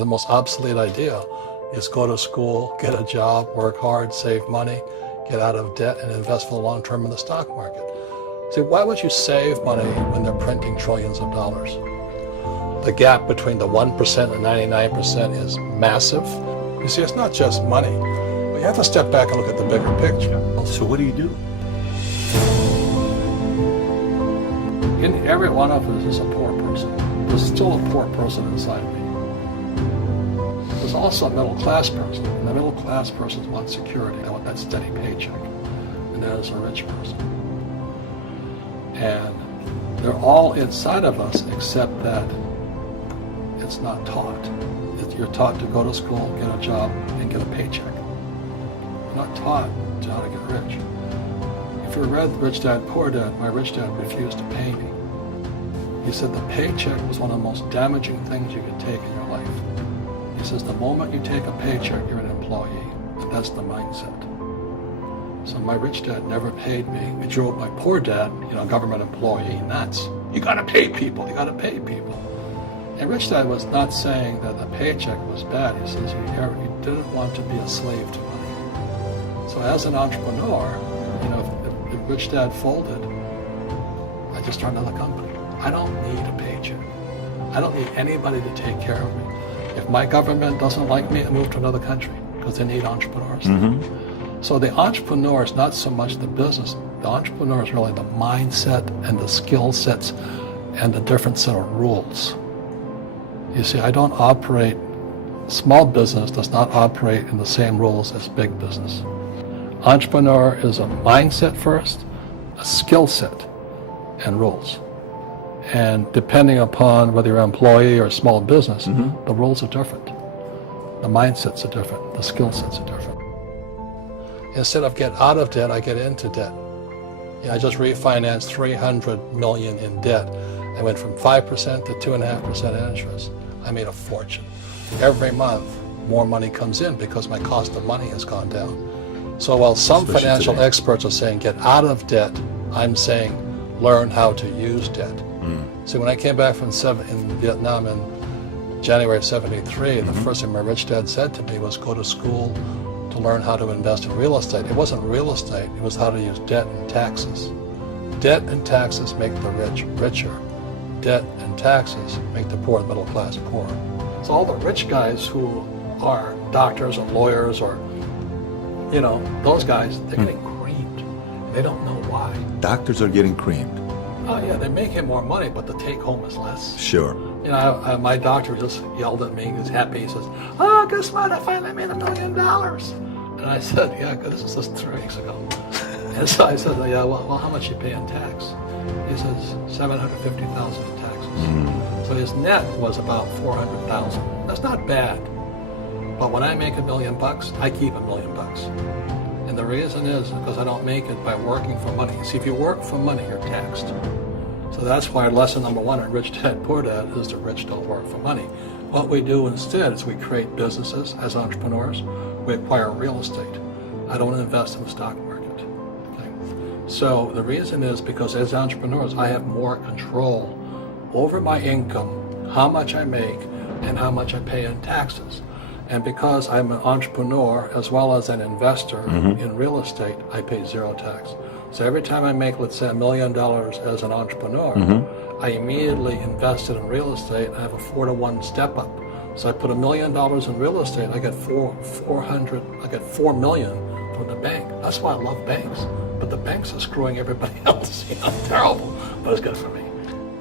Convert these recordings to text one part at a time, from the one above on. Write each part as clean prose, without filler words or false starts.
The most obsolete idea is go to school, get a job, work hard, save money, get out of debt, and invest for the long term in the stock market. See, why would you save money when they're printing trillions of dollars? The gap between the 1% and 99% is massive. You see, it's not just money. You have to step back and look at the bigger picture. So what do you do? In every one of us is a poor person. There's still a poor person inside me. There's also a middle class person. And the middle class person wants security. They want that steady paycheck. And there's a rich person. And they're all inside of us except that it's not taught. You're taught to go to school, get a job, and get a paycheck. You're not taught how to get rich. If you read Rich Dad, Poor Dad, my rich dad refused to pay me. He said the paycheck was one of the most damaging things you could take in your life. He says the moment you take a paycheck, you're an employee. And that's the mindset. So my rich dad never paid me. He drove my poor dad, government employee, nuts. You gotta pay people, you gotta pay people. And Rich Dad was not saying that the paycheck was bad. He says you didn't want to be a slave to money. So as an entrepreneur, if Rich Dad folded, I just started another company. I don't need a paycheck. I don't need anybody to take care of me. If my government doesn't like me, I move to another country because they need entrepreneurs. Mm-hmm. So the entrepreneur is not so much the business. The entrepreneur is really the mindset and the skill sets and the different set of rules. You see, I don't operate, small business does not operate in the same rules as big business. Entrepreneur is a mindset first, a skill set, and rules. And depending upon whether you're an employee or a small business, mm-hmm. the rules are different. The mindsets are different, the skill sets are different. Instead of get out of debt, I get into debt. I just refinanced $300 million in debt. I went from 5% to 2.5% interest. I made a fortune. Every month, more money comes in because my cost of money has gone down. So while some financial experts are saying get out of debt, I'm saying learn how to use debt. See, when I came back from in Vietnam in January of '73, the first thing my rich dad said to me was go to school to learn how to invest in real estate. It wasn't real estate, it was how to use debt and taxes. Debt and taxes make the rich richer. Debt and taxes make the poor and middle class poorer. So all the rich guys who are doctors or lawyers or, those guys, they're getting creamed. They don't know why. Doctors are getting creamed. Oh yeah, they're making more money, but the take home is less. Sure. My doctor just yelled at me. He's happy. He says, "Oh, guess what? I finally made $1 million." And I said, "Yeah, this was just 3 weeks ago." And so I said, "Yeah, well, how much you pay in tax?" He says, $750,000 in taxes. So his net was about $400,000. That's not bad. But when I make $1 million, I keep $1 million. And the reason is because I don't make it by working for money. See, if you work for money, you're taxed. So that's why lesson number 1 in Rich Dad, Poor Dad is the rich don't work for money. What we do instead is we create businesses as entrepreneurs. We acquire real estate. I don't invest in the stock market. Okay? So the reason is because as entrepreneurs, I have more control over my income, how much I make, and how much I pay in taxes. And because I'm an entrepreneur as well as an investor in real estate, I pay 0 tax. So every time I make, let's say, $1 million as an entrepreneur, I immediately invested in real estate. I have a 4-to-1 step up. So I put $1 million in real estate. I get $4 million from the bank. That's why I love banks. But the banks are screwing everybody else. Terrible, but it's good for me.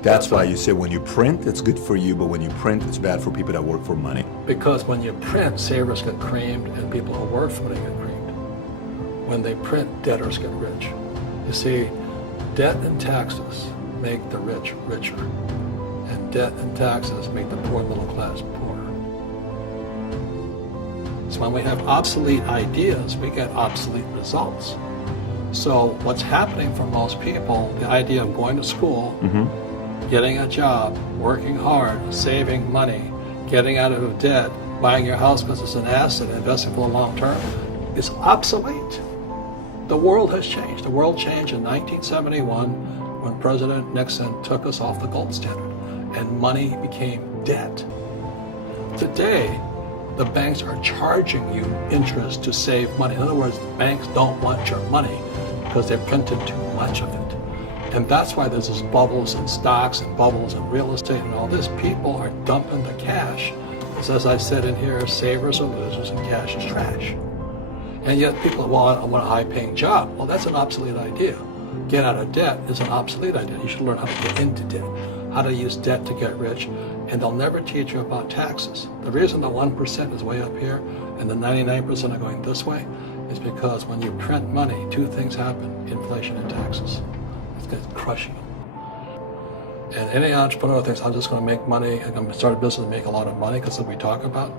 That's why you say when you print, it's good for you, but when you print, it's bad for people that work for money. Because when you print, savers get creamed and people who work for money get creamed. When they print, debtors get rich. You see, debt and taxes make the rich richer, and debt and taxes make the poor middle class poorer. So when we have obsolete ideas, we get obsolete results. So what's happening for most people, the idea of going to school, getting a job, working hard, saving money, getting out of debt, buying your house because it's an asset, investing for the long term, is obsolete. The world has changed. The world changed in 1971 when President Nixon took us off the gold standard and money became debt. Today, the banks are charging you interest to save money. In other words, the banks don't want your money because they've printed too much of it. And that's why there's this bubbles in stocks and bubbles in real estate and all this. People are dumping the cash. Because as I said in here, savers are losers and cash is trash. And yet people want a high-paying job. Well, that's an obsolete idea. Get out of debt is an obsolete idea. You should learn how to get into debt, how to use debt to get rich, and they'll never teach you about taxes. The reason the 1% is way up here and the 99% are going this way is because when you print money, two things happen: inflation and taxes. It's crushing them. And any entrepreneur thinks, I'm just going to make money, I'm going to start a business and make a lot of money, because as we talk about,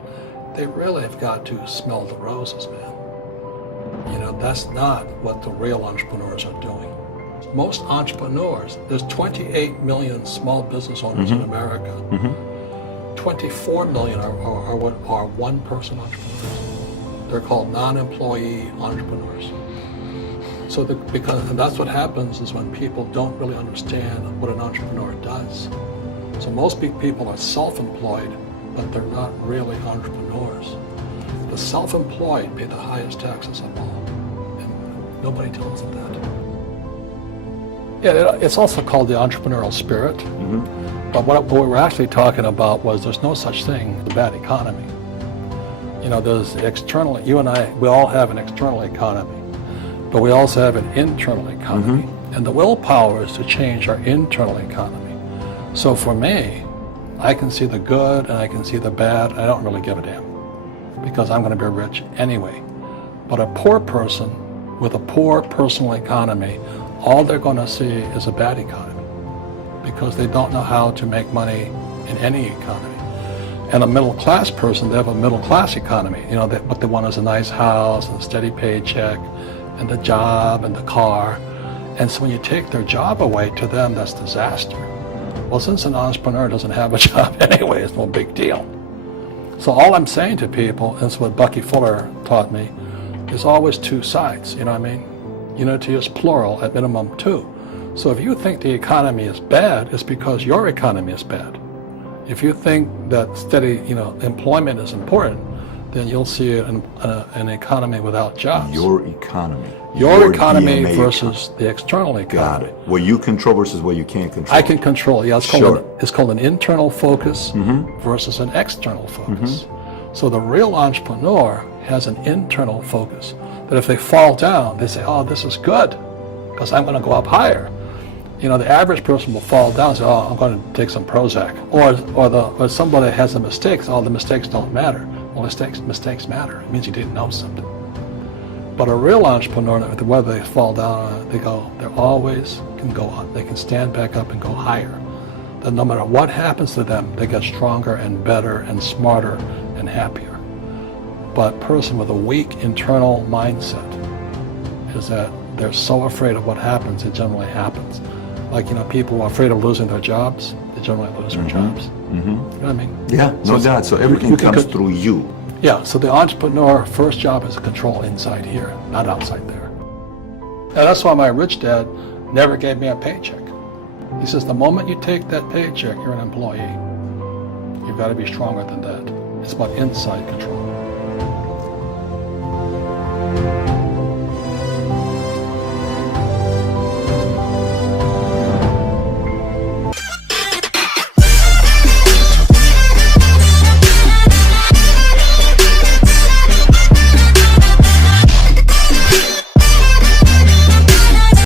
they really have got to smell the roses, man. You know, that's not what the real entrepreneurs are doing. Most entrepreneurs, there's 28 million small business owners in America. 24 million are what are one-person entrepreneurs. They're called non-employee entrepreneurs. So and that's what happens is when people don't really understand what an entrepreneur does. So most people are self-employed, but they're not really entrepreneurs. The self-employed pay the highest taxes of all, and nobody tells them that. Yeah, it's also called the entrepreneurial spirit. But what we were actually talking about was there's no such thing as a bad economy. You know, there's external, you and I, we all have an external economy, but we also have an internal economy. And the willpower is to change our internal economy. So for me, I can see the good and I can see the bad. I don't really give a damn because I'm going to be rich anyway. But a poor person with a poor personal economy, all they're going to see is a bad economy because they don't know how to make money in any economy. And a middle class person, they have a middle class economy. You know, what they want is a nice house and a steady paycheck and the job and the car. And so when you take their job away, to them, that's disaster. Well, since an entrepreneur doesn't have a job anyway, it's no big deal. So all I'm saying to people, and it's what Bucky Fuller taught me, is always two sides, you know what I mean? Unity is plural, at minimum two. So if you think the economy is bad, it's because your economy is bad. If you think that steady, employment is important, then you'll see an economy without jobs. Your economy. Your economy DNA versus the external economy. Got it. What you control versus what you can't control. I can control. Yeah, Sure. It's called an internal focus versus an external focus. So the real entrepreneur has an internal focus. That if they fall down, they say, "Oh, this is good, because I'm going to go up higher." You know, the average person will fall down and say, "Oh, I'm going to take some Prozac," or somebody has a mistake. Oh, the mistakes don't matter. Well, mistakes matter. It means you didn't know something. But a real entrepreneur, whether they fall down, they always can go up. They can stand back up and go higher. That no matter what happens to them, they get stronger and better and smarter and happier. But a person with a weak internal mindset is that they're so afraid of what happens, it generally happens. Like, people who are afraid of losing their jobs, they generally lose their jobs. You know what I mean? Yeah, no doubt. So everything comes through you. Yeah, so the entrepreneur first job is to control inside here, not outside there. And that's why my rich dad never gave me a paycheck. He says, the moment you take that paycheck, you're an employee. You've got to be stronger than that. It's about inside control.